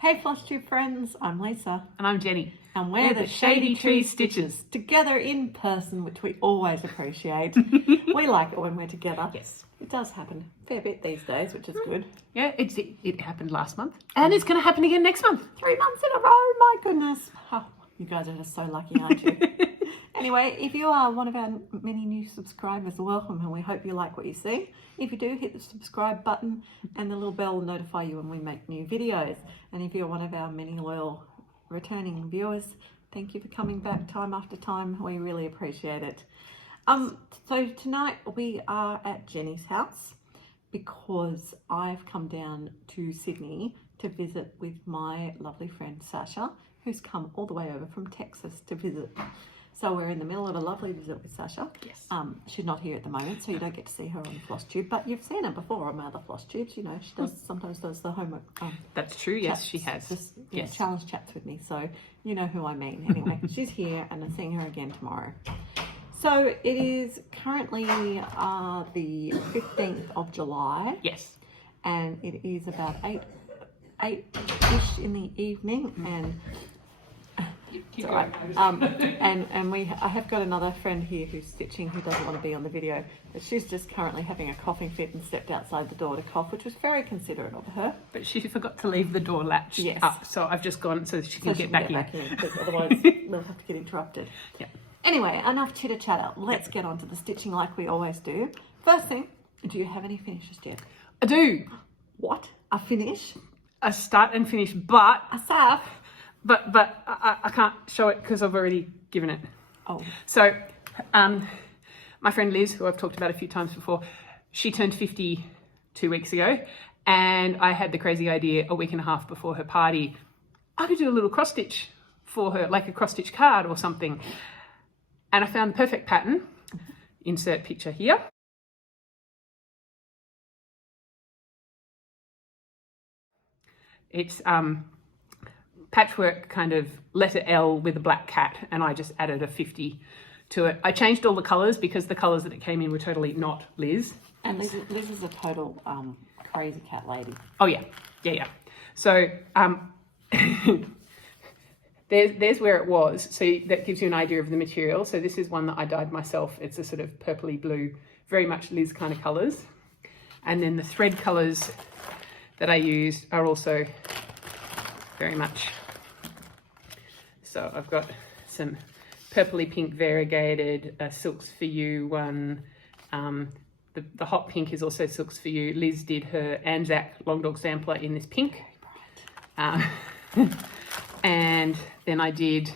Hey Floss Tube friends, I'm Lisa. And I'm Jenny. And we're the Shady Tree Stitches. Together in person, which we always appreciate. We like it when we're together. Yes. It does happen a fair bit these days, which is good. Yeah, it happened last month. And it's going to happen again next month. 3 months in a row, my goodness. Oh, you guys are just so lucky, aren't you? Anyway, if you are one of our many new subscribers, welcome, and we hope you like what you see. If you do, hit the subscribe button and the little bell will notify you when we make new videos. And if you're one of our many loyal returning viewers, thank you for coming back time after time. We really appreciate it. So tonight we are at Jenny's house because I've come down to Sydney to visit with my lovely friend Sasha, who's come all the way over from Texas to visit. So we're in the middle of a lovely visit with Sasha. Yes. She's not here at the moment, so you don't get to see her on the floss tube, but you've seen her before on my other floss tubes. You know, she sometimes does the homework. That's true. Yes, she has. Just, yes. Challenge chats with me, so you know who I mean. Anyway, she's here, and I'm seeing her again tomorrow. So it is currently the 15th of July. Yes. And it is about 8-ish in the evening, and it's all right. I have got another friend here who's stitching who doesn't want to be on the video, but she's just currently having a coughing fit and stepped outside the door to cough, which was very considerate of her. But she forgot to leave the door latched up, so I've just gone so she can get back in. Because otherwise we'll have to get interrupted. Yeah. Anyway, enough chitter chatter. Let's get on to the stitching like we always do. First thing, do you have any finishes yet? I do. What? A finish? A start and finish, but a sap. But I can't show it because I've already given it. Oh. So, my friend Liz, who I've talked about a few times before, she turned 50 2 weeks ago, and I had the crazy idea a week and a half before her party, I could do a little cross stitch for her, like a cross stitch card or something. And I found the perfect pattern. Insert picture here. It's patchwork kind of letter L with a black cat, and I just added a 50 to it. I changed all the colours because the colours that it came in were totally not Liz. And Liz is a total crazy cat lady. Oh yeah. So there's where it was. So that gives you an idea of the material. So this is one that I dyed myself. It's a sort of purpley blue, very much Liz kind of colours. And then the thread colours that I used are also very much. So I've got some purpley pink variegated Silks for You one. The hot pink is also Silks for You. Liz did her Anzac Long Dog Sampler in this pink. And then I did,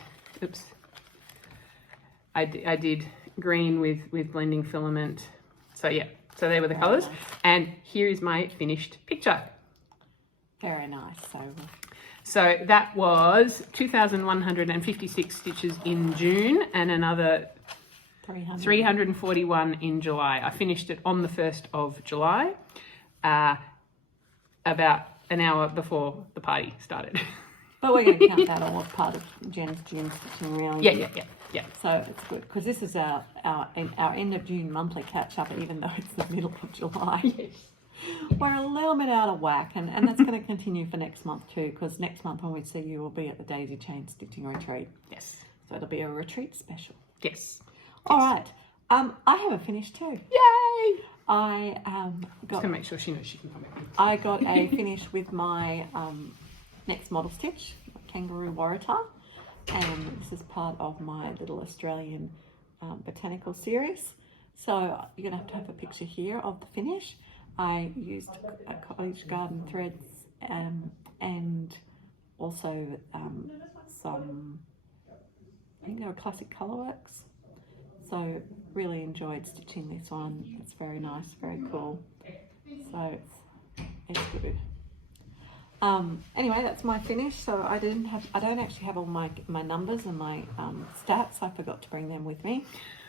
I did green with blending filament. So yeah, so there were the colours. And here is my finished picture. Very nice. So that was 2,156 stitches in June and another 341 in July. I finished it on the 1st of July, about an hour before the party started. But we're going to count that all as part of Jen's June stitching round. Yeah. So it's good because this is our end of June monthly catch up, even though it's the middle of July. Yes. We're a little bit out of whack, and that's going to continue for next month too, because next month when we see you, we'll be at the Daisy Chain Stitching Retreat. Yes. So it'll be a retreat special. Yes. All right. I have a finish too. Yay! I just going to make sure she knows she can come back. I got a finish with my next model stitch, Kangaroo Waratah, and this is part of my little Australian botanical series. So you're going to have a picture here of the finish. I used cottage garden threads and also some, I think they were classic colourworks. So really enjoyed stitching this one. It's very nice, very cool. So it's good. Anyway, that's my finish. So I don't actually have all my numbers and my stats. I forgot to bring them with me,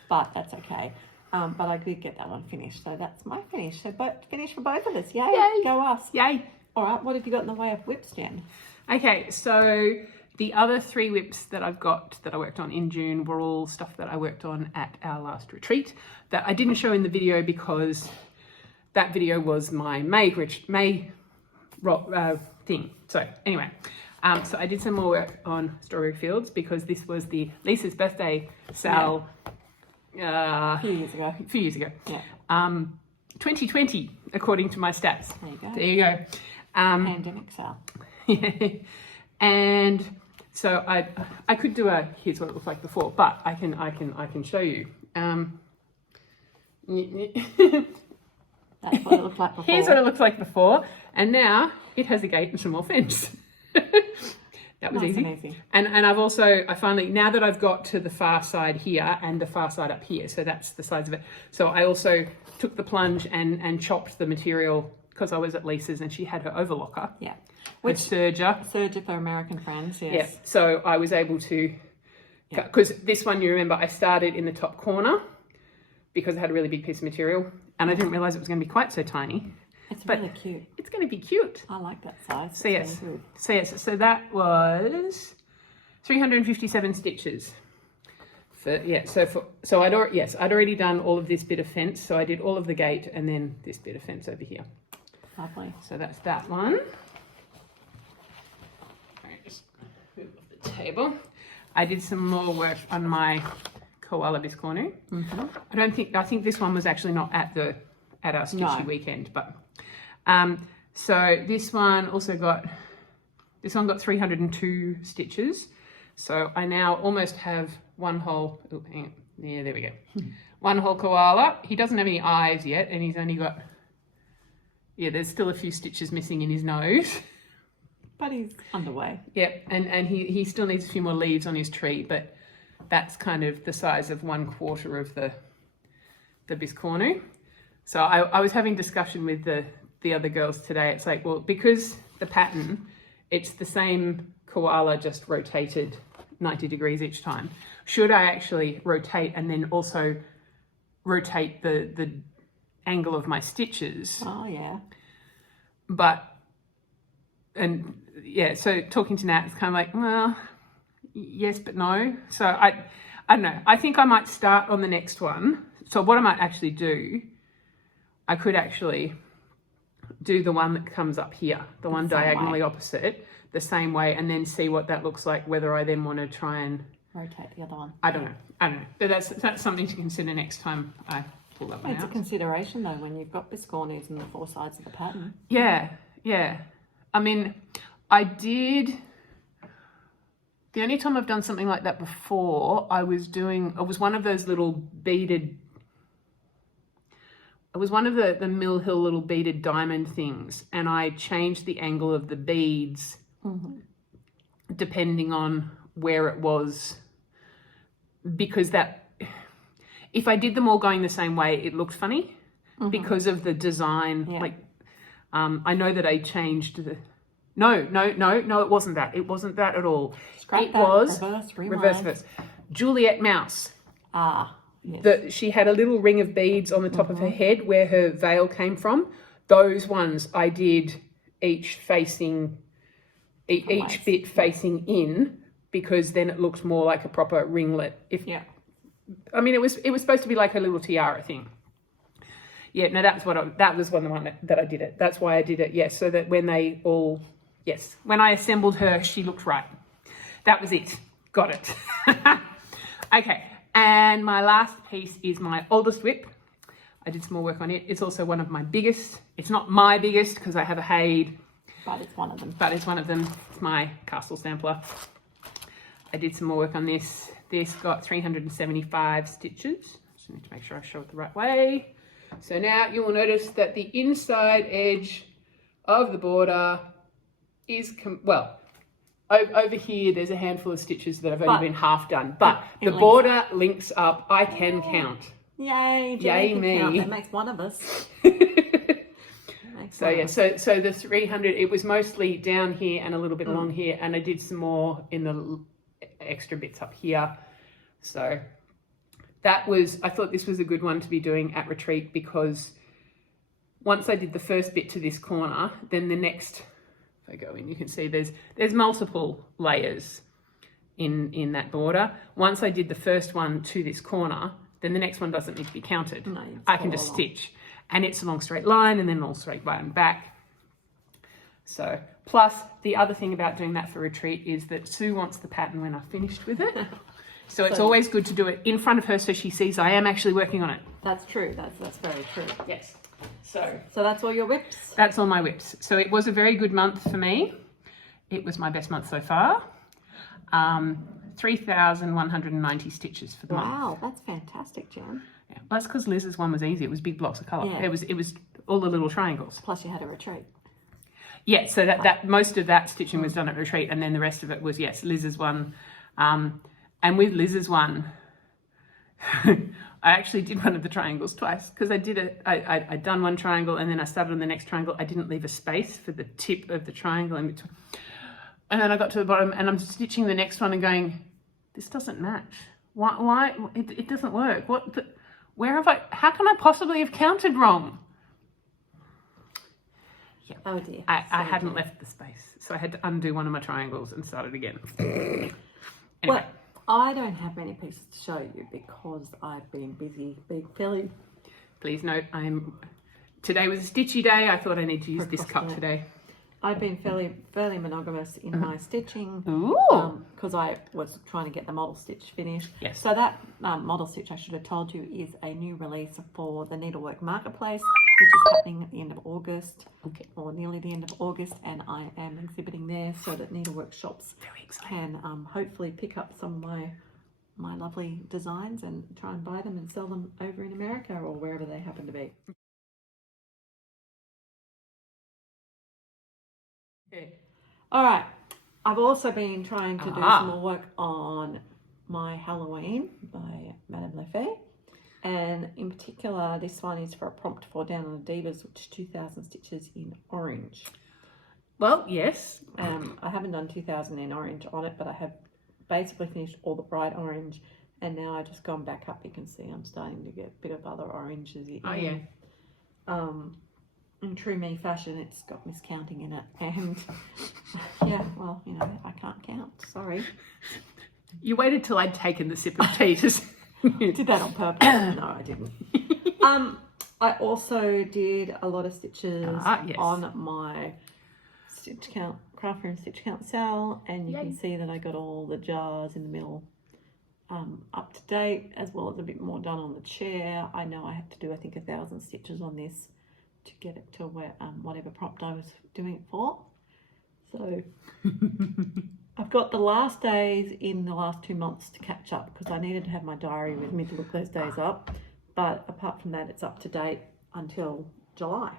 but that's okay. But I did get that one finished, so that's my finish. So finish for both of us. Yay! Yay. Go us. Yay! All right, what have you got in the way of whips, Jen? Okay, so the other 3 whips that I've got that I worked on in June were all stuff that I worked on at our last retreat that I didn't show in the video because that video was my May thing. So anyway, so I did some more work on Strawberry Fields because this was Lisa's birthday sale A few years ago. Yeah. 2020, according to my stats. There you go. There you go. Pandemic sale. And so I could do here's what it looked like before, but I can show you. That's what it looked like before. Here's what it looked like before, and now it has a gate and some more fence. That was nice easy. and easy. And I finally, now that I've got to the far side here and the far side up here, so that's the sides of it. So I also took the plunge and chopped the material because I was at Lisa's and she had her overlocker. Yeah. Which serger. Serger for American friends, yes. Yeah. So I was able to, because this one, you remember, I started in the top corner because I had a really big piece of material and I didn't realize it was going to be quite so tiny. It's really cute. It's going to be cute. I like that size. So yes, so that was 357 stitches. So I'd already done all of this bit of fence. So I did all of the gate and then this bit of fence over here. Lovely. So that's that one. Just move off the table. I did some more work on my koala biscornu. Mm-hmm. I think this one was actually not at our stitchy weekend, but so this one got 302 stitches. So I now almost have one whole, hang on. Yeah, there we go. One whole koala. He doesn't have any eyes yet, and he's only got, there's still a few stitches missing in his nose. But he's underway. Yep, and he still needs a few more leaves on his tree, but that's kind of the size of 1/4 of the biscornu. So I was having discussion with the other girls today. It's like, well, because the pattern, it's the same koala just rotated 90 degrees each time. Should I actually rotate and then also rotate the angle of my stitches? Oh, yeah. So talking to Nat, it's kind of like, well, yes, but no. So I don't know. I think I might start on the next one. So what I might actually do, I could actually do the one that comes up here, the one diagonally opposite, the same way, and then see what that looks like, whether I then want to try and rotate the other one. I don't know. But that's something to consider next time I pull that one out. It's a consideration though when you've got biscornus and the four sides of the pattern. Yeah. I mean, the only time I've done something like that before, it was one of those little beaded, it was one of the Mill Hill little beaded diamond things, and I changed the angle of the beads depending on where it was, because if I did them all going the same way, it looked funny because of the design. Yeah. Like, I know that I changed the, no, it wasn't that. It wasn't that at all. Was reverse. Juliet Mouse. Ah, yes. She had a little ring of beads on the top of her head where her veil came from. Those ones I did each facing, each bit facing in, because then it looked more like a proper ringlet. I mean, it was supposed to be like a little tiara thing. Yeah, no, that was the one that I did it. That's why I did it. Yes, so that when I assembled her, she looked right. That was it. Got it. Okay, and my last piece is my oldest whip. I did some more work on it. It's also one of my biggest. It's not my biggest because I have a Haid. But it's one of them. It's my castle sampler. I did some more work on this. This got 375 stitches. Just need to make sure I show it the right way. So now you will notice that the inside edge of the border is, over here there's a handful of stitches that have only been half done, but the border links up. I can count. Yay! Yay me! Count. That makes one of us. So yeah, so the 300, it was mostly down here and a little bit along here, and I did some more in the extra bits up here. So I thought this was a good one to be doing at retreat, because once I did the first bit to this corner, then the next, if I go in, you can see there's multiple layers in that border. Once I did the first one to this corner, then the next one doesn't need to be counted. No, I can just stitch, and it's a long straight line and then a long straight line back. So, plus the other thing about doing that for retreat is that Sue wants the pattern when I've finished with it. So it's always good to do it in front of her so she sees I am actually working on it. That's true. That's very true. Yes. So that's all your whips? That's all my whips. So it was a very good month for me. It was my best month so far. 3,190 stitches for the month. Wow, that's fantastic, Jen. Yeah. Well, that's because Liz's one was easy. It was big blocks of colour. Yeah. It was all the little triangles. Plus you had a retreat. Yeah, so that most of that stitching was done at retreat, and then the rest of it was, yes, Liz's one. And with Liz's one, I actually did one of the triangles twice because I did it. I'd done one triangle and then I started on the next triangle. I didn't leave a space for the tip of the triangle in between. And then I got to the bottom and I'm stitching the next one and going, this doesn't match. Why? It doesn't work. How can I possibly have counted wrong? Yeah. Oh dear. I hadn't left the space. So I had to undo one of my triangles and start it again. Anyway. Well, I don't have many pieces to show you because I've been busy being fairly... Please note, today was a stitchy day. I thought I need to use this cup today. I've been fairly monogamous in my stitching because I was trying to get the model stitch finished. Yes. So that model stitch, I should have told you, is a new release for the Needlework Marketplace, which is happening at the end of August, or nearly the end of August, and I am exhibiting there so that needlework shops can hopefully pick up some of my lovely designs and try and buy them and sell them over in America or wherever they happen to be. All right, I've also been trying to do some more work on my Halloween by Madame Lefay, and in particular this one is for a prompt for Down on the Divas, which is 2,000 stitches in orange. Well, yes. I haven't done 2,000 in orange on it, but I have basically finished all the bright orange, and now I've just gone back up. You can see I'm starting to get a bit of other oranges in. Oh yeah. In true me fashion, it's got miscounting in it, and yeah, well, you know, I can't count. Sorry. You waited till I'd taken the sip of tea to... Did that on purpose? No, I didn't. I also did a lot of stitches on my stitch count, craft room stitch count cell, and you can see that I got all the jars in the middle up to date, as well as a bit more done on the chair. I know I have to do, I think, 1,000 stitches on this to get it to where whatever prompt I was doing it for. So I've got the last days in the last 2 months to catch up because I needed to have my diary with me to look those days up. But apart from that, it's up to date until July.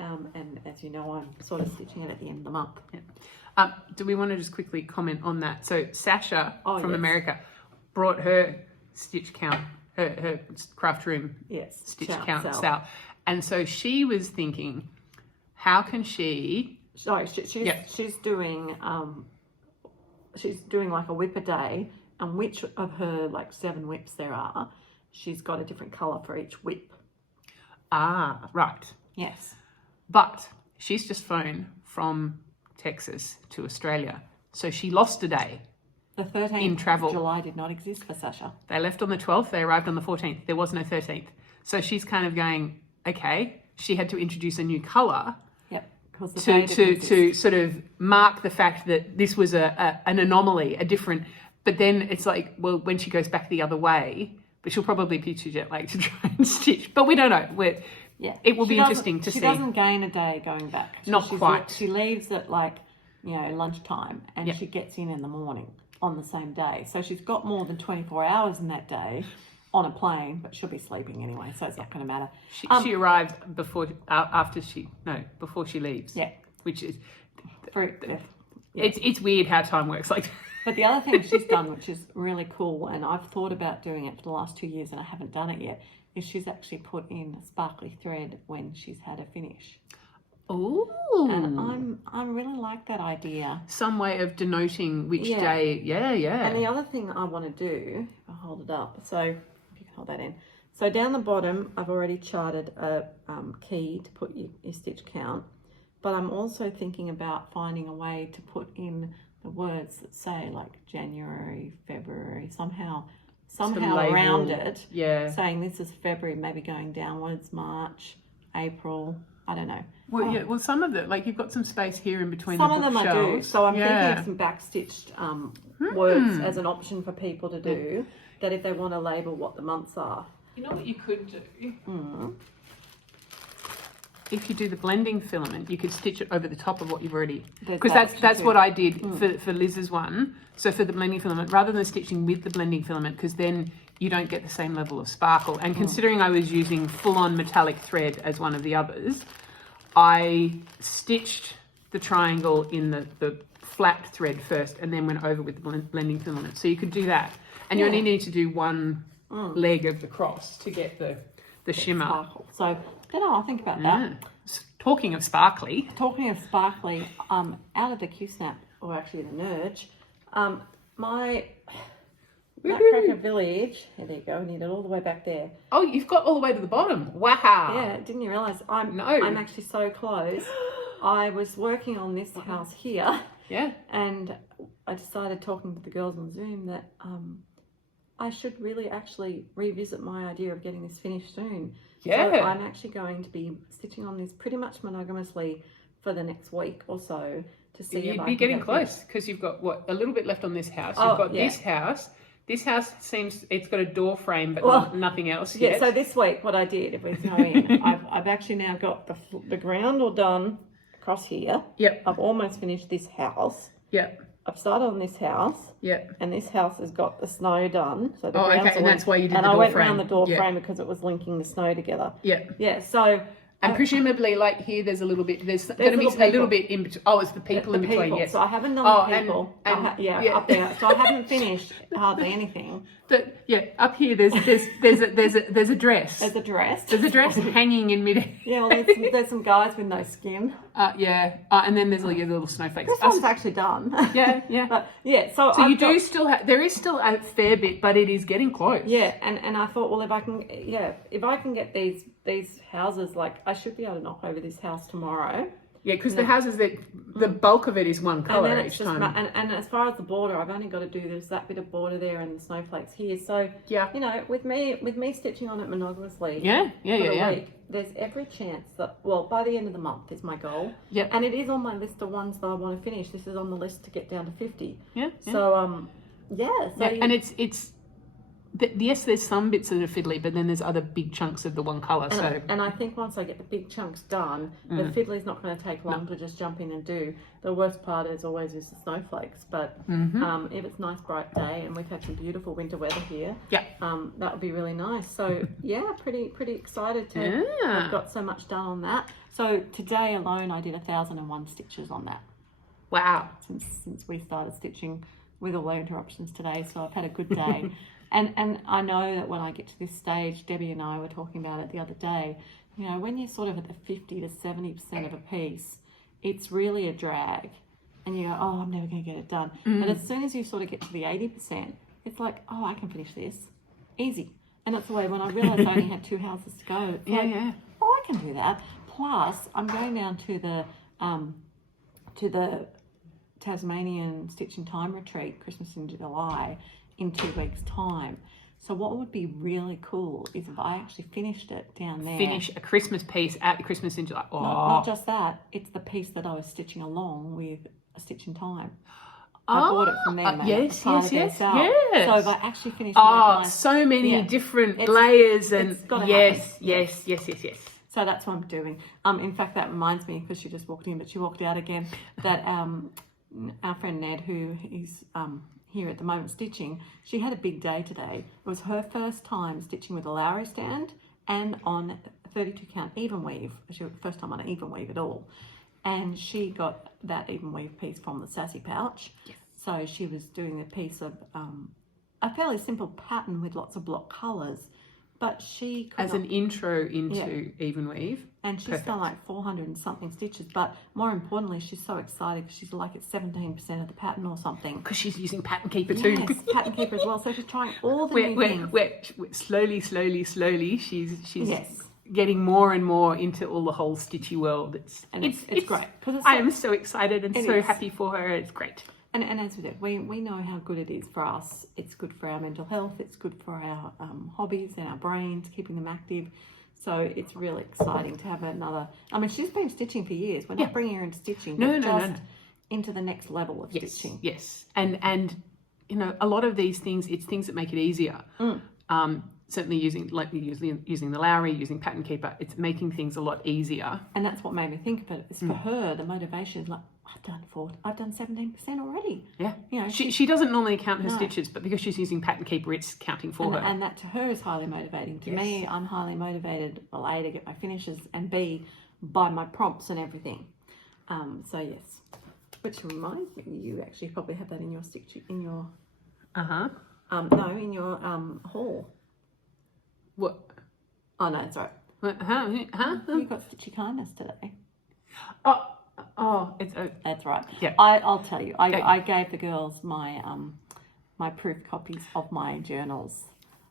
And as you know, I'm sort of stitching it at the end of the month. Yeah. Do we want to just quickly comment on that? So Sasha from America brought her stitch count, her craft room stitch count cell. And so she was thinking, how can she... Sorry, she's doing like a whip a day, and which of her like 7 whips there are, she's got a different colour for each whip. Ah, right. Yes. But she's just flown from Texas to Australia. So she lost a day. The 13th in travel. of July did not exist for Sasha. They left on the 12th, they arrived on the 14th. There was no 13th. So she's kind of going, okay, she had to introduce a new colour. Yep. To sort of mark the fact that this was an anomaly, a different... But then it's like, well, when she goes back the other way, but she'll probably be too jet lagged to try and stitch. But we don't know. It will be interesting to see. She doesn't gain a day going back. So Not quite. She leaves at like, lunchtime, and she gets in the morning on the same day. So she's got more than 24 hours in that day on a plane, but she'll be sleeping anyway, so it's not going to matter. She arrived before she leaves. Yeah. Which is... It's It's weird how time works like that. But the other thing she's done, which is really cool, and I've thought about doing it for the last 2 years and I haven't done it yet, is she's actually put in sparkly thread when she's had a finish. Ooh. And I really like that idea. Some way of denoting which day. Yeah. And the other thing I want to do, if I hold it up, so if you can hold that in. So down the bottom, I've already charted a key to put your stitch count, but I'm also thinking about finding a way to put in the words that say like January, February, somehow around it. Yeah. Saying this is February, maybe going downwards, March, April, I don't know. Well, yeah. Well, some of them, like you've got some space here in between Some the of them I do. bookshelves. So I'm thinking Yeah. of some backstitched words as an option for people to do. That if they want to label what the months are. You know what you could do? Mm. If you do the blending filament, you could stitch it over the top of what you've already... There's Because that that's too. what I did for Liz's one. So for the blending filament, rather than stitching with the blending filament, because then you don't get the same level of sparkle. And considering I was using full-on metallic thread as one of the others, I stitched the triangle in the flat thread first and then went over with the blending filament. So you could do that. And you only need to do one leg of the cross to get the shimmer. Sparkle. So I don't know. I'll think about that. Talking of sparkly. Talking of sparkly, out of the Q-Snap, or actually the Nurge, my Nutcracker Village, here you go, I need it all the way back there. Oh, you've got all the way to the bottom. Wow. Yeah, didn't you realise? I'm actually so close. I was working on this house here. Yeah. And I decided, talking with the girls on Zoom, that I should really actually revisit my idea of getting this finished soon. Yeah. So I'm actually going to be stitching on this pretty much monogamously for the next week or so to see if I You'd can be getting get close because you've got, what, a little bit left on this house. Oh, You've got yeah. this house. This house seems, it's got a door frame, but nothing else Yeah, yet. so this week what I did, if we go in, I've actually now got the ground all done across here. Yep. I've almost finished this house. Yep. I've started on this house. Yep. And this house has got the snow done. So the okay, ground's and all that's why you did and the I door went frame. around the door Yeah. frame because it was linking the snow together. Yep. Yeah, so... And presumably, like here, there's a little bit. There's going to be little a little people. bit in between. Oh, it's the people in between. People. Yes. So I haven't done Oh, the people. and Up there. So I haven't finished hardly anything. Up here, there's a dress. There's a dress. There's a dress hanging in mid. Yeah, well, there's some guys with no skin. And then there's all your little snowflakes. This one's actually done. Yeah. But yeah, so So you do still have. There is still a fair bit, but it is getting close. Yeah, and I thought, well, if I can get these houses, like I should be able to knock over this house tomorrow. Yeah, because the houses the bulk of it is one colour and then each time. And as far as the border, I've only got to do that bit of border there and the snowflakes here. So Yeah. you know, with me stitching on it monogamously. Yeah. Week, there's every chance that, well, by the end of the month is my goal. Yep. And it is on my list of ones that I want to finish. This is on the list to get down to 50. Yeah. So And it's. Yes, there's some bits that are fiddly, but then there's other big chunks of the one colour. And I think once I get the big chunks done, the fiddly's not going to take long to just jump in and do. The worst part is always the snowflakes. But if it's a nice bright day and we've had some beautiful winter weather here, that would be really nice. So yeah, pretty excited to have got so much done on that. So today alone, I did 1,001 stitches on that. Wow. Since we started stitching with all the interruptions today, so I've had a good day. And I know that when I get to this stage, Debbie and I were talking about it the other day, you know, when you're sort of at the 50 to 70% of a piece, it's really a drag. And you go, oh, I'm never going to get it done. But as soon as you sort of get to the 80%, it's like, oh, I can finish this. Easy. And that's the way when I realised I only had 2 houses to go, it's oh, I can do that. Plus, I'm going down to the Tasmanian Stitch in Time retreat, Christmas in July, in 2 weeks' time. So what would be really cool is if I actually finished it down there. Finish a Christmas piece at Christmas in July. Oh. Not just that, it's the piece that I was stitching along with a Stitch in Time. I bought it from them. Yes. So if I actually finished so many different layers and yes. So that's what I'm doing. In fact, that reminds me, because she just walked in, but she walked out again, that our friend Ned, who is here at the moment stitching, she had a big day today. It was her first time stitching with a Lowry stand and on 32 count even weave. She was first time on an even weave at all. And she got that even weave piece from the Sassy pouch. Yes. So she was doing a piece of a fairly simple pattern with lots of block colours, but she could as an intro into even weave. And she's done like 400 and something stitches, but more importantly, she's so excited because she's like it's 17% of the pattern or something. Because she's using Pattern Keeper too. Yes, Pattern Keeper as well. So she's trying all the new things. Slowly, she's getting more and more into all the whole stitchy world. It's great. I am so excited and so happy for her. It's great. And as we said, we know how good it is for us. It's good for our mental health. It's good for our hobbies and our brains, keeping them active. So it's really exciting to have another. I mean, she's been stitching for years. We're not bringing her into stitching, but just into the next level of stitching. Yes, and you know, a lot of these things, it's things that make it easier. Certainly using the Lowry, using Pattern Keeper, it's making things a lot easier. And that's what made me think of it. Is for her, the motivation is like, I've done 17% already. Yeah. You know, she doesn't normally count her stitches, but because she's using Pattern Keeper, it's counting for her. And that to her is highly motivating. To me, I'm highly motivated, well, A, to get my finishes, and B, by my prompts and everything. So yes. Which reminds me, you actually probably have that in your stitch, in your... in your haul. What? Oh, no, it's all right. You got Stitchy Kindness today. That's right. Yeah. I'll tell you. I gave the girls my my proof copies of my journals,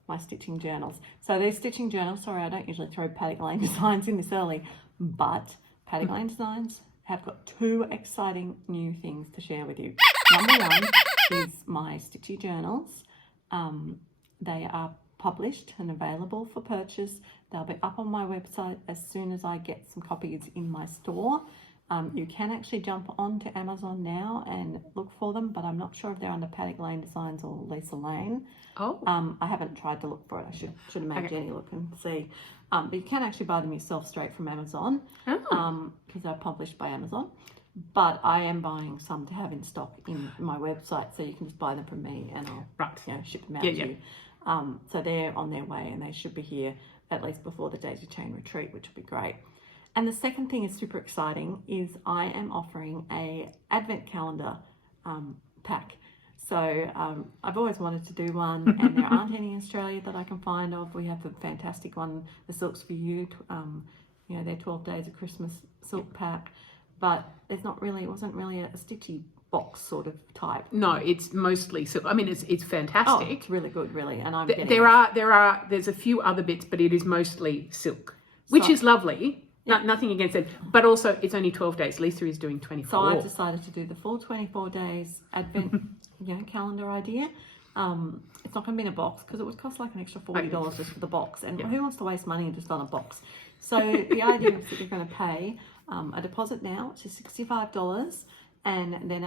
my stitching journals. So these stitching journals, sorry, I don't usually throw Paddock Lane Designs in this early, but Paddock Lane Designs have got 2 exciting new things to share with you. Number 1 is my stitchy journals. They are published and available for purchase. They'll be up on my website as soon as I get some copies in my store. You can actually jump onto Amazon now and look for them, but I'm not sure if they're under Paddock Lane Designs or Lisa Lane. I haven't tried to look for it. I should have made Jenny look and see. But you can actually buy them yourself straight from Amazon because they're published by Amazon. But I am buying some to have in stock in my website, so you can just buy them from me and I'll ship them out to you. So they're on their way and they should be here at least before the Daisy Chain retreat, which will be great. And the second thing is super exciting is I am offering a advent calendar pack. So I've always wanted to do one and there aren't any in Australia that I can find of. We have a fantastic one, the Silks for You, their 12 Days of Christmas silk pack, but it wasn't really a stitchy box sort of type. No, it's mostly silk. I mean, it's fantastic. Oh, it's really good, really. And there's a few other bits, but it is mostly silk, which is lovely. Nothing against it, but also it's only 12 days. Lisa is doing 24. So I've decided to do the full 24 days advent calendar idea. It's not going to be in a box because it would cost like an extra $40 just for the box. And who wants to waste money just on a box? So the idea is that you're going to pay a deposit now, which is $65, and then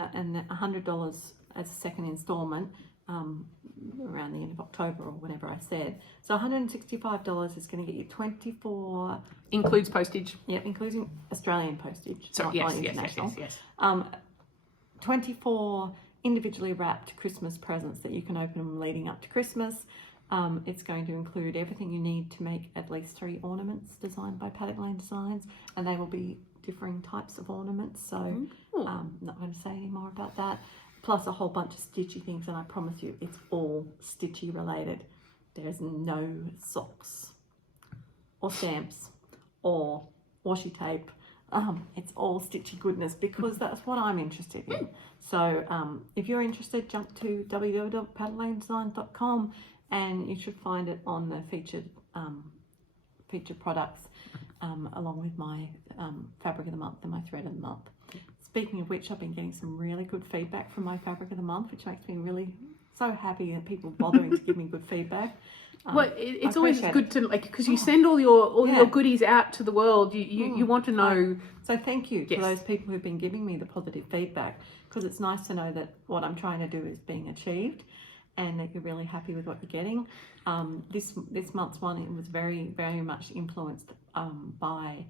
$100 as a second installment around the end of October or whenever I said. So $165 is going to get you 24... Includes postage? Yeah, including Australian postage, not international. Yes. 24 individually wrapped Christmas presents that you can open them leading up to Christmas. It's going to include everything you need to make at least 3 ornaments designed by Paddock Lane Designs, and they will be differing types of ornaments, so I'm not going to say any more about that. Plus a whole bunch of stitchy things, and I promise you it's all stitchy related. There's no socks or stamps or washi tape. It's all stitchy goodness because that's what I'm interested in. So if you're interested, jump to www.paddocklandedesign.com and you should find it on the featured products along with my fabric of the month and my thread of the month. Speaking of which, I've been getting some really good feedback from my fabric of the month, which makes me really so happy that people bothering to give me good feedback. Well, it's always good to because you send all your goodies out to the world. You want to know. So thank you to those people who've been giving me the positive feedback, because it's nice to know that what I'm trying to do is being achieved, and that you're really happy with what you're getting. This month's one, it was very, very much influenced by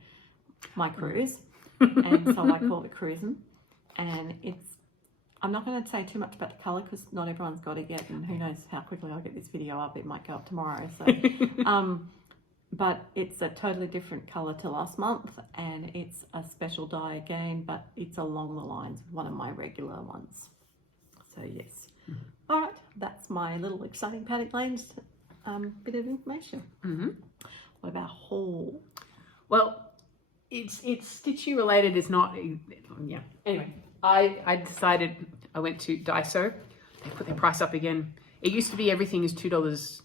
my cruise, and so I call it cruising. And I'm not going to say too much about the colour because not everyone's got it yet, and who knows how quickly I'll get this video up. It might go up tomorrow. So, but it's a totally different colour to last month, and it's a special dye again, but it's along the lines of one of my regular ones. So yes. All right, that's my little exciting Paddock Lane's bit of information. What about haul? Well, it's stitchy related. It's not. Anyway, I decided I went to Daiso. They put their price up again. It used to be everything is $2.90.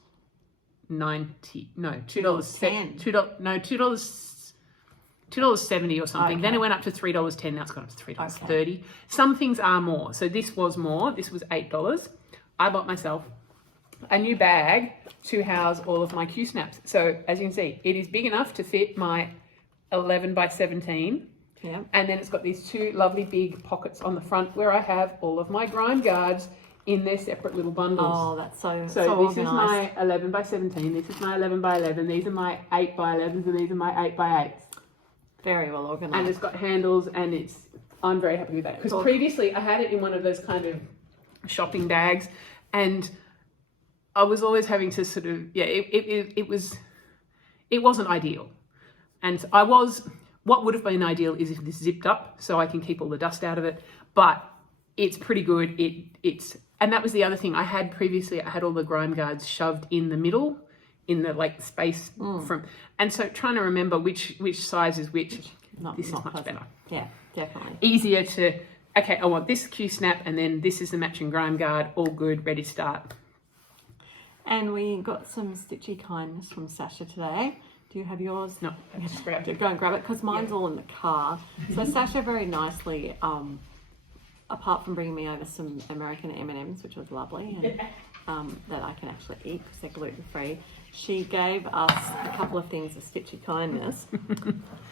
No, $2.10. $2.70 or something. Okay. Then it went up to $3.10. Now it's gone up to $3.30. Okay. Some things are more. So this was more. This was $8. I bought myself a new bag to house all of my Q snaps. So as you can see, it is big enough to fit my 11 by 17. Yeah. And then it's got these two lovely big pockets on the front where I have all of my grime guards in their separate little bundles. Oh, that's so So this organised. is my 11 by 17, this is my 11 by 11, these are my 8 by 11s, and these are my 8 by 8s. Very well organised. And it's got handles, and I'm very happy with that. Because previously I had it in one of those kind of shopping bags, and I was always having to sort of, it wasn't ideal. And what would have been ideal is if this zipped up so I can keep all the dust out of it, but it's pretty good. And that was the other thing I had previously. I had all the grime guards shoved in the middle, in the like space from, and so trying to remember which size is which. This is much better. Yeah, definitely. Easier to, okay, I want this Q snap, and then this is the matching grime guard, all good, ready to start. And we got some stitchy kindness from Sasha today. Do you have yours? No, I just grabbed it. Go and grab it because mine's all in the car. So Sasha very nicely, apart from bringing me over some American M&Ms, which was lovely, and that I can actually eat because they're gluten-free, she gave us a couple of things of stitchy kindness.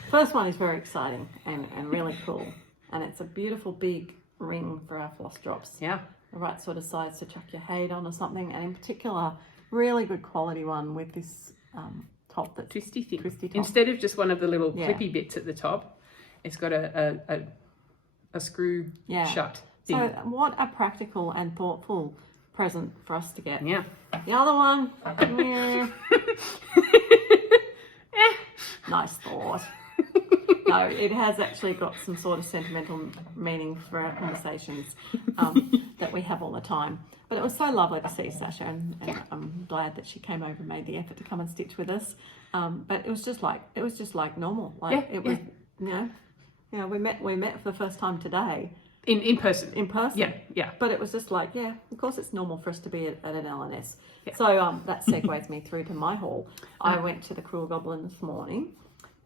First one is very exciting and really cool. And it's a beautiful big ring for our floss drops. Yeah. The right sort of size to chuck your height on or something. And in particular, really good quality one with this top that's Twisty thing. twisty top. Instead of just one of the little clippy bits at the top, it's got a screw shut thing. So what a practical and thoughtful present for us to get. Yeah. The other one, nice thought. No, it has actually got some sort of sentimental meaning for our conversations that we have all the time. But it was so lovely to see Sasha, and I'm glad that she came over and made the effort to come and stitch with us. But it was just like normal. Like it was, you know, we met for the first time today. In person. In person. Yeah, yeah. But it was just like, of course it's normal for us to be at an LNS. Yeah. So that segues me through to my haul. I went to the Cruel Goblin this morning,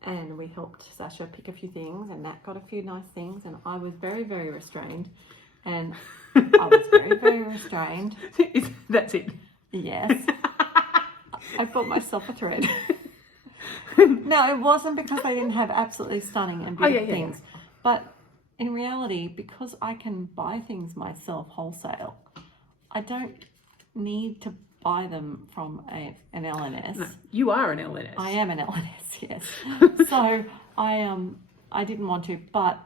and we helped Sasha pick a few things, and Nat got a few nice things, and I was very, very restrained. And I was very, very restrained. That's it. Yes. I bought myself a thread. No, it wasn't because they didn't have absolutely stunning and beautiful things. Yeah. But in reality, because I can buy things myself wholesale, I don't need to buy them from an LNS. No, you are an LNS. I am an LNS, yes. So I didn't want to, but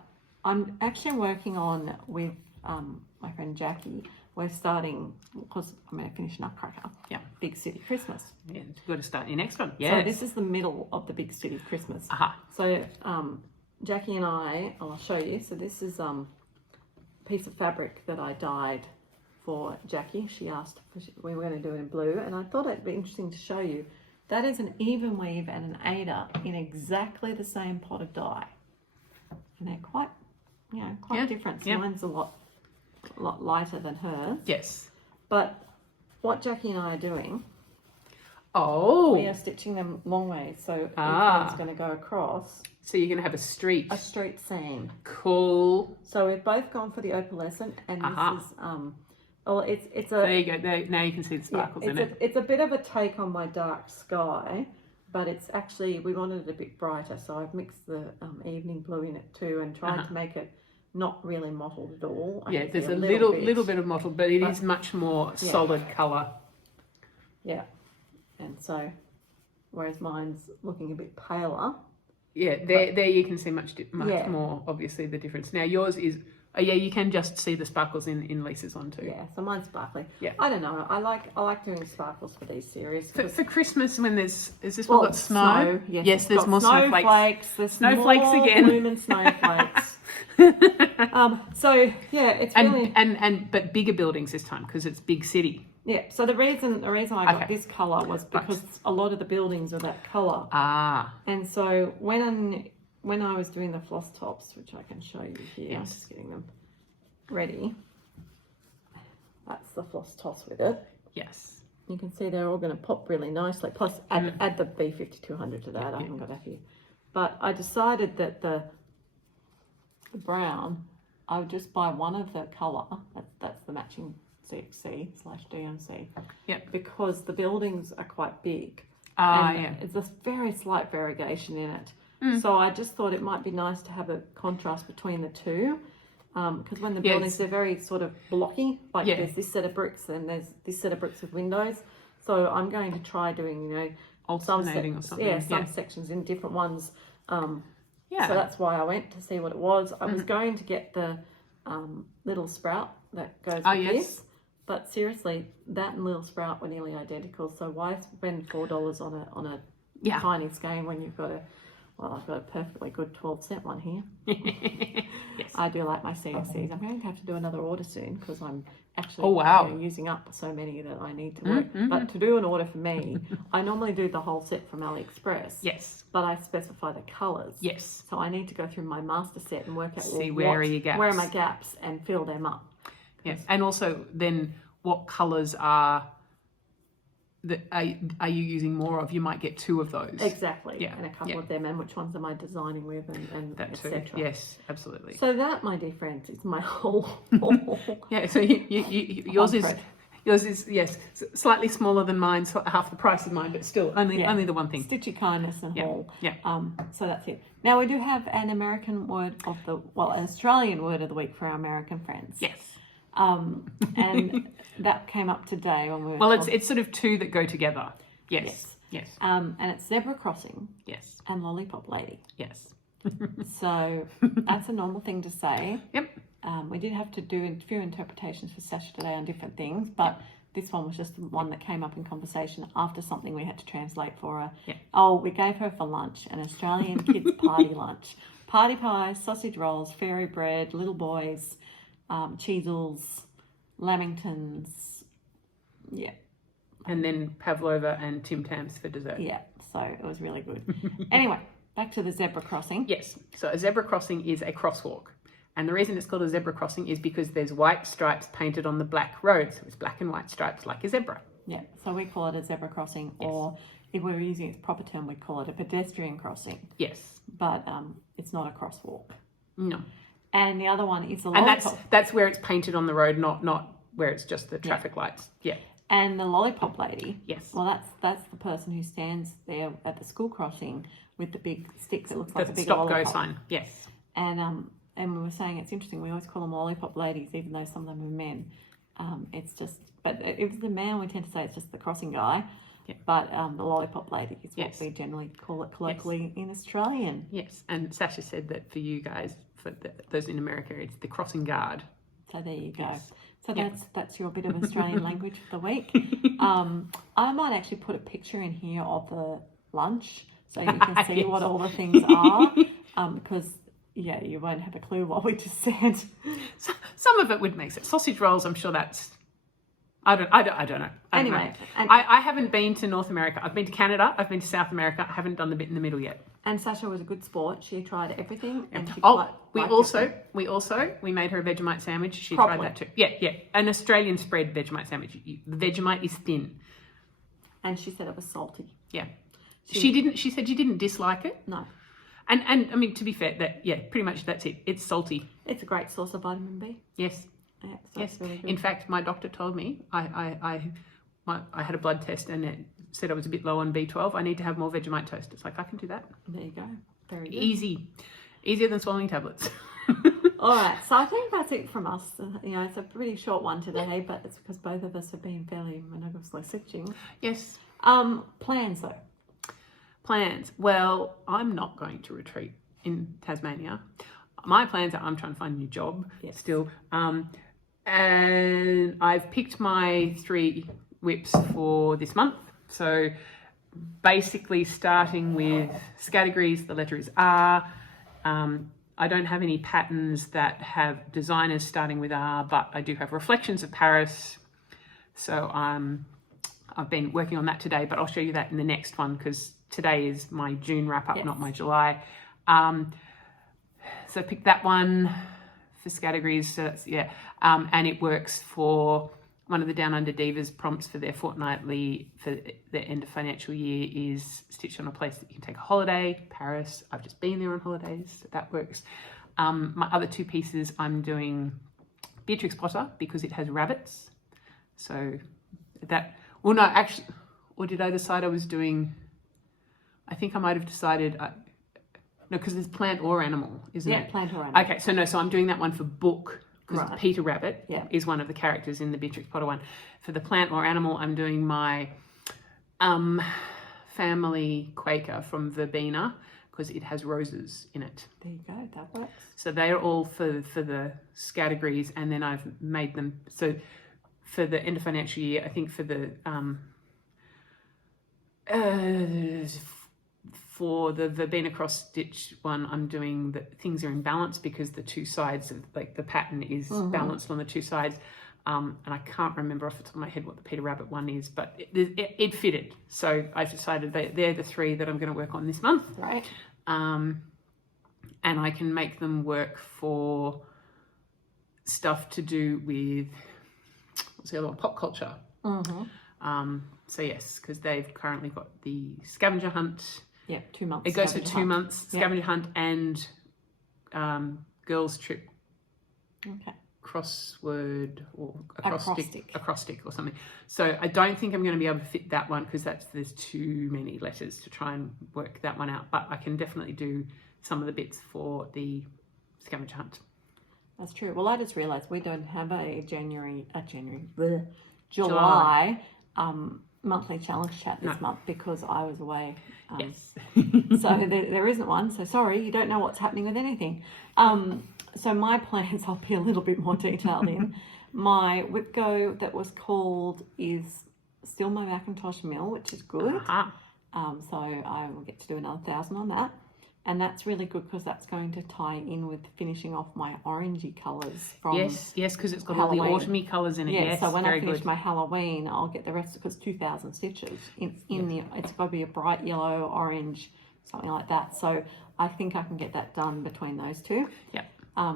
I'm actually working on with my friend Jackie. We're starting, because I'm going to finish Nutcracker. Yeah. Big City Christmas. Yeah, you've got to start your next one. Yeah. So this is the middle of the Big City Christmas. Aha. So Jackie and I'll show you. So this is a piece of fabric that I dyed for Jackie. She asked if we were going to do it in blue, and I thought it'd be interesting to show you. That is an even weave and an aider in exactly the same pot of dye. And they're quite different. So mine's a lot lighter than hers. Yes. But what Jackie and I are doing, we are stitching them long ways. So each one's going to go across. So you're going to have a street. A street seam. Cool. So we've both gone for the opalescent, and this is it's a. There you go. Now you can see the sparkles in it. It's a bit of a take on my dark sky, but it's actually, we wanted it a bit brighter, so I've mixed the evening blue in it too, and tried to make it not really mottled at all. There's a little bit of mottled, but it is much more solid colour. Yeah. And so, whereas mine's looking a bit paler. Yeah, there you can see much more, obviously, the difference. Now, yours is, you can just see the sparkles in Lisa's one too. Yeah, so mine's sparkly. Yeah. I don't know. I like doing sparkles for these series. For Christmas, when is this one got snow? Yes, there's more snowflakes. There's snowflakes more again. Blooming snowflakes. So yeah, it's really but bigger buildings this time because it's big city. Yeah. So the reason I got this colour was because a lot of the buildings are that colour. And so when I was doing the floss tops, which I can show you here, I'm just getting them ready. That's the floss toss with it. Yes. You can see they're all going to pop really nicely. Plus, add the B5200 to that. I haven't got that here. But I decided that the brown, I would just buy one of the colour. That's the matching CXC/DMC. Yep. Because the buildings are quite big. Yeah. It's a very slight variegation in it. So I just thought it might be nice to have a contrast between the two. Because when the buildings, they're very sort of blocky. Like there's this set of bricks and there's this set of bricks with windows. So I'm going to try doing, alternating or something. Yeah, some sections in different ones. So that's why I went to see what it was. I was going to get the little sprout that goes with this. But seriously, that and little sprout were nearly identical. So why spend $4 on a tiny skein when you've got I've got a perfectly good 12-cent one here. Yes. I do like my CNCs. I'm going to have to do another order soon because I'm actually using up so many that I need to work. But to do an order for me, I normally do the whole set from AliExpress. Yes. But I specify the colours. Yes. So I need to go through my master set and work out where are your gaps. Where are my gaps and fill them up. Yes. And also then what colours are you using more of? You might get 2 of those. Exactly. Yeah. And a couple of them, and which ones am I designing with, and that too. etc. Yes, absolutely. So that, my dear friends, is my whole. So yours is slightly smaller than mine, so half the price of mine, but still only the one thing. Stitchy kindness and haul. Yeah. So that's it. Now we do have an American word of an Australian word of the week for our American friends. Yes. And that came up today when we were. Well, it's sort of 2 that go together. Yes. And it's zebra crossing. Yes. And lollipop lady. Yes. So that's a normal thing to say. Yep. We did have to do a few interpretations for Sasha today on different things, but this one was just the one that came up in conversation after something we had to translate for her. Yeah. Oh, we gave her for lunch an Australian kids party lunch. Party pies, sausage rolls, fairy bread, little boys, cheezels, lamingtons, and then pavlova and Tim Tams for dessert. Yeah, so it was really good. Anyway, back to the zebra crossing. Yes, so a zebra crossing is a crosswalk, and the reason it's called a zebra crossing is because there's white stripes painted on the black road, so it's black and white stripes like a zebra. Yeah, so we call it a zebra crossing, or if we were using its proper term, we'd call it a pedestrian crossing. Yes, but it's not a crosswalk. No. And the other one is the lollipop. And that's where it's painted on the road, not where it's just the traffic lights. Yeah. And the lollipop lady. Yes. Well, that's the person who stands there at the school crossing with the big stick that looks like a big stop lollipop. go sign. Yes. And we were saying it's interesting. We always call them lollipop ladies, even though some of them are men. It's just, but if it's the man, we tend to say it's just the crossing guy. Yeah. But the lollipop lady is what we generally call it colloquially in Australian. Yes. And Sasha said that for you guys, for those in America, it's the crossing guard. So there you go. Yes. So that's your bit of Australian language for the week. I might actually put a picture in here of the lunch so you can see what all the things are, because you won't have a clue what we just said. Some of it would make sense. Sausage rolls, I'm sure that's. I don't know. Anyway, I haven't been to North America. I've been to Canada. I've been to South America. I haven't done the bit in the middle yet. And Sasha was a good sport. She tried everything. And she we made her a Vegemite sandwich. She tried that too. Yeah. An Australian spread Vegemite sandwich. The Vegemite is thin. And she said it was salty. Yeah. She said you didn't dislike it. No. And I mean, to be fair, pretty much that's it. It's salty. It's a great source of vitamin B. Yes. Yeah, so yes. Really good. In fact, my doctor told me I had a blood test and it said I was a bit low on B12. I need to have more Vegemite toast. It's like, I can do that. There you go. Very good. Easier than swallowing tablets. All right. So I think that's it from us. It's a pretty short one today, but it's because both of us have been fairly monogamously stitching. Yes. Plans though. Plans. Well, I'm not going to retreat in Tasmania. My plans are I'm trying to find a new job still. And I've picked my 3 whips for this month. So basically starting with categories, the letter is R. I don't have any patterns that have designers starting with R, but I do have reflections of Paris. So I've been working on that today, but I'll show you that in the next one because today is my June wrap up, not my July. So pick that one for categories. So that's, and it works for one of the Down Under Divas prompts for their fortnightly for the end of financial year is stitch on a place that you can take a holiday. Paris. I've just been there on holidays. So that works. My other 2 pieces, I'm doing Beatrix Potter because it has rabbits. So that, well, no, actually, or did I decide I was doing, I think I might have decided, no, because it's plant or animal, isn't it? Yeah, plant or animal. Okay, so I'm doing that one for book, because Right. Peter Rabbit Yeah. is one of the characters in the Beatrix Potter one. For the plant or animal, I'm doing my family Quaker from Verbena, because it has roses in it. There you go, that works. So they are all for the categories, and then I've made them, so for the end of financial year, I think for the for the Verbena cross stitch one, I'm doing the things are in balance because the two sides of like the pattern is balanced on the two sides. And I can't remember off the top of my head what the Peter Rabbit one is, but it fitted. So I've decided that they're the three that I'm going to work on this month. Right. And I can make them work for stuff to do with, what's the other one? Pop culture. So yes, because they've currently got the scavenger hunt. Yeah, 2 months. It goes for scavenger 2 hunt. months, scavenger hunt and girls trip. Okay. Crossword or Acrostic. acrostic or something. So I don't think I'm going to be able to fit that one because there's too many letters to try and work that one out. But I can definitely do some of the bits for the scavenger hunt. That's true. Well, I just realised we don't have a July monthly challenge chat this month because I was away. Yes. So there isn't one. So sorry, you don't know what's happening with anything. So my plans, I'll be a little bit more detailed in. My whip go that was called is still my Macintosh mill, which is good. So I will get to do another 1,000 on that. And that's really good because that's going to tie in with finishing off my orangey colours from yes, because it's got Halloween. all the autumny colours in it. Yeah, yes, so when I finish good. my Halloween, I'll get the rest because 2,000 stitches it's got to be a bright yellow, orange, something like that. So I think I can get that done between those two. Yeah.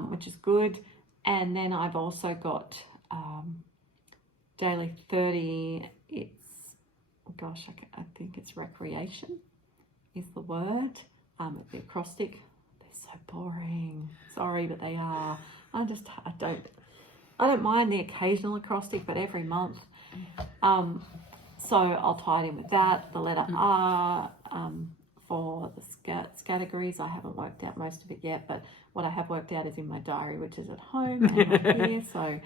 Which is good. And then I've also got Daily 30. It's, gosh, I think it's recreation is the word. The acrostic. They're so boring. Sorry, but they are. I don't mind the occasional acrostic, but every month. So I'll tie it in with that. The letter R. For the categories, I haven't worked out most of it yet, but what I have worked out is in my diary, which is at home and not here. So,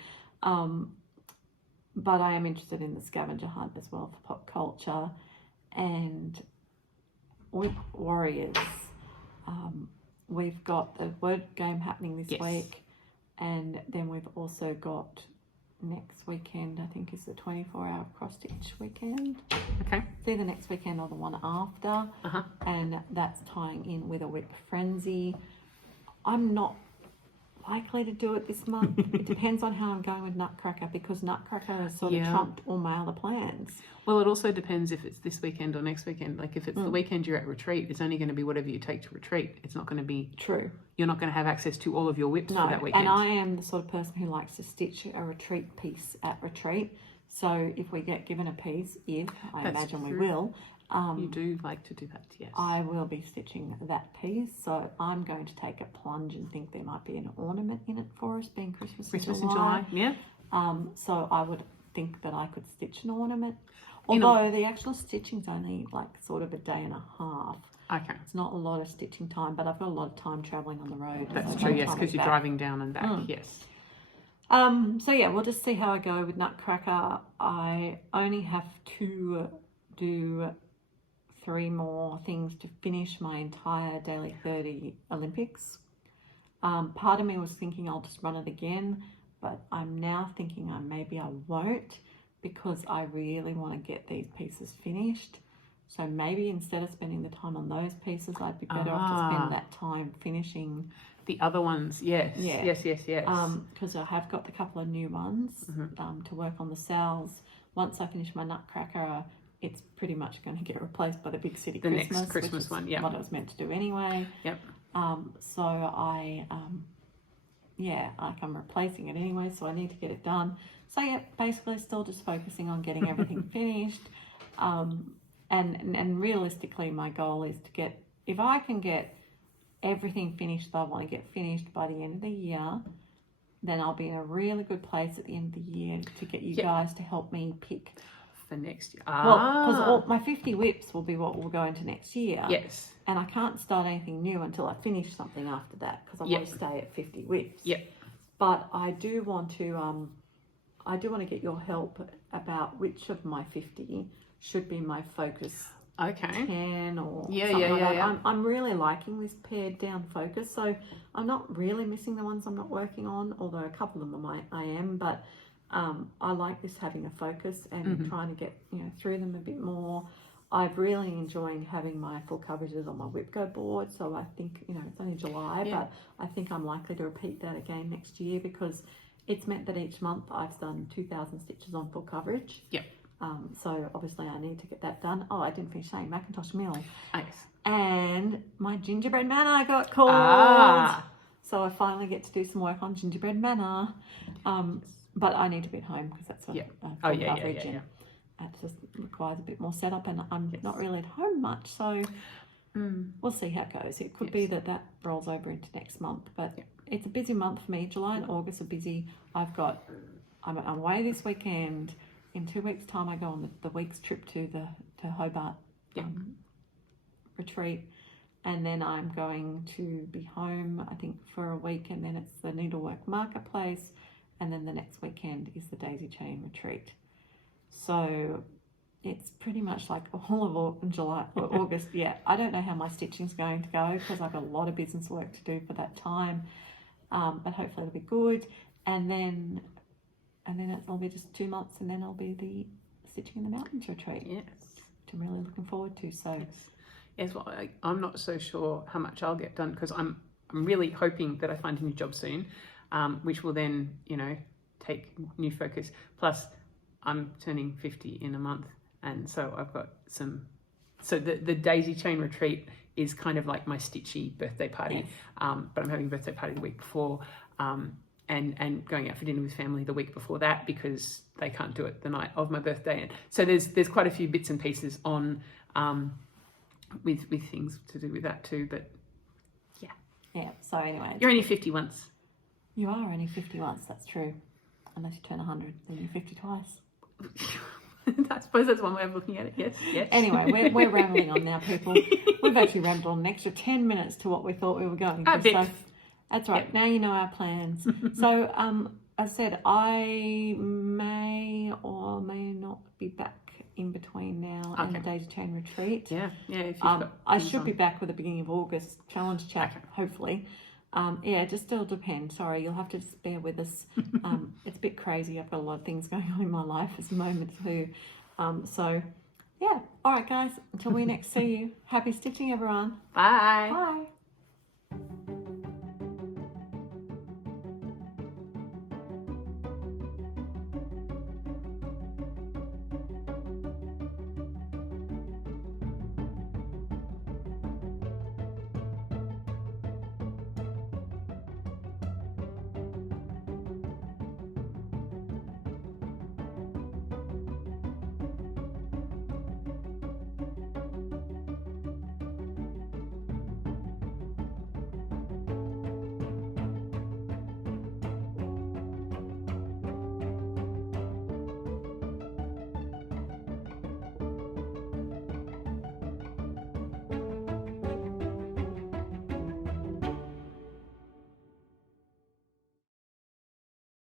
but I am interested in the scavenger hunt as well for pop culture and Whip Warriors. We've got the word game happening this week, and then we've also got next weekend, I think is the 24-hour cross stitch weekend. Okay. It's either next weekend or the one after. And that's tying in with a whip frenzy. I'm not likely to do it this month. It depends on how I'm going with Nutcracker because Nutcracker has sort of trumped all my other plans. Well, it also depends if it's this weekend or next weekend. Like if it's the weekend you're at retreat, it's only going to be whatever you take to retreat. It's not going to be... True. You're not going to have access to all of your whips for that weekend. And I am the sort of person who likes to stitch a retreat piece at retreat. So if we get given a piece, I imagine we will... you do like to do that, yes. I will be stitching that piece, so I'm going to take a plunge and think there might be an ornament in it for us, being Christmas in July. Yeah. So I would think that I could stitch an ornament, although the actual stitching's only like sort of a day and a half. Okay. It's not a lot of stitching time, but I've got a lot of time travelling on the road. That's true, yes, because you're driving down and back, yes. So yeah, we'll just see how I go with Nutcracker. I only have to do 3 more things to finish my entire Daily 30 Olympics. Part of me was thinking I'll just run it again, but I'm now thinking maybe I won't because I really want to get these pieces finished. So maybe instead of spending the time on those pieces, I'd be better off to spend that time finishing the other ones. Yes. Yes. Because I have got a couple of new ones to work on the cells. Once I finish my Nutcracker, it's pretty much going to get replaced by the Big City Christmas. Next Christmas one, what I was meant to do anyway. Yep. So I'm replacing it anyway, so I need to get it done. So yeah, basically still just focusing on getting everything finished. And realistically, my goal is to get, if I can get everything finished that I want to get finished by the end of the year, then I'll be in a really good place at the end of the year to get you Yep. guys to help me pick. For next year. Well, because all my 50 whips will be what will go into next year. Yes. And I can't start anything new until I finish something after that, because I Yep. want to stay at 50 whips. Yep. But I do want to get your help about which of my 50 should be my focus Okay. 10 or Yeah, something yeah, like yeah, that. yeah. I'm really liking this pared down focus, so I'm not really missing the ones I'm not working on, although a couple of them I am, but I like this having a focus and trying to get through them a bit more. I'm really enjoying having my full coverages on my Whipco board, so I think it's only July, but I think I'm likely to repeat that again next year, because it's meant that each month I've done 2,000 stitches on full coverage. Yep. So obviously I need to get that done. Oh, I didn't finish saying Macintosh Mill. Nice. And my Gingerbread Manor got called. So I finally get to do some work on Gingerbread Manor. But I need to be at home because that's what full coverage and it just requires a bit more setup, and I'm not really at home much, so we'll see how it goes. It could be that rolls over into next month, but it's a busy month for me. July and August are busy. I'm away this weekend. In 2 weeks' time, I go on the week's trip to Hobart retreat, and then I'm going to be home, I think, for a week, and then it's the Needlework Marketplace, and then the next weekend is the Daisy Chain retreat. So it's pretty much like all of August. Yeah, I don't know how my stitching's going to go because I've got a lot of business work to do for that time, but hopefully it'll be good. And then it'll be just 2 months, and then I'll be the Stitching in the Mountains retreat. Yes. Which I'm really looking forward to. So yes, well, I'm not so sure how much I'll get done because I'm really hoping that I find a new job soon, which will then take new focus. Plus, I'm turning 50 in a month, and so I've got some. So the Daisy Chain retreat is kind of like my stitchy birthday party, but I'm having a birthday party the week before, and going out for dinner with family the week before that because they can't do it the night of my birthday. And so there's quite a few bits and pieces on with things to do with that too. But yeah. So anyway, you're only 50 once. You are only 50 once. That's true. Unless you turn 100, then you're 50 twice. I suppose that's one way of looking at it. Yes. Anyway, we're rambling on now, people. We've actually rambled on an extra 10 minutes to what we thought we were going to. So that's right. Yep. Now you know our plans. So, as I said, I may or may not be back in between now and the Daisy Chain retreat. Yeah. If I should be back with the beginning of August challenge chat, hopefully. It just still depends. Sorry, you'll have to just bear with us. It's a bit crazy. I've got a lot of things going on in my life at the moment too. All right, guys. Until we next see you. Happy stitching, everyone. Bye. Bye.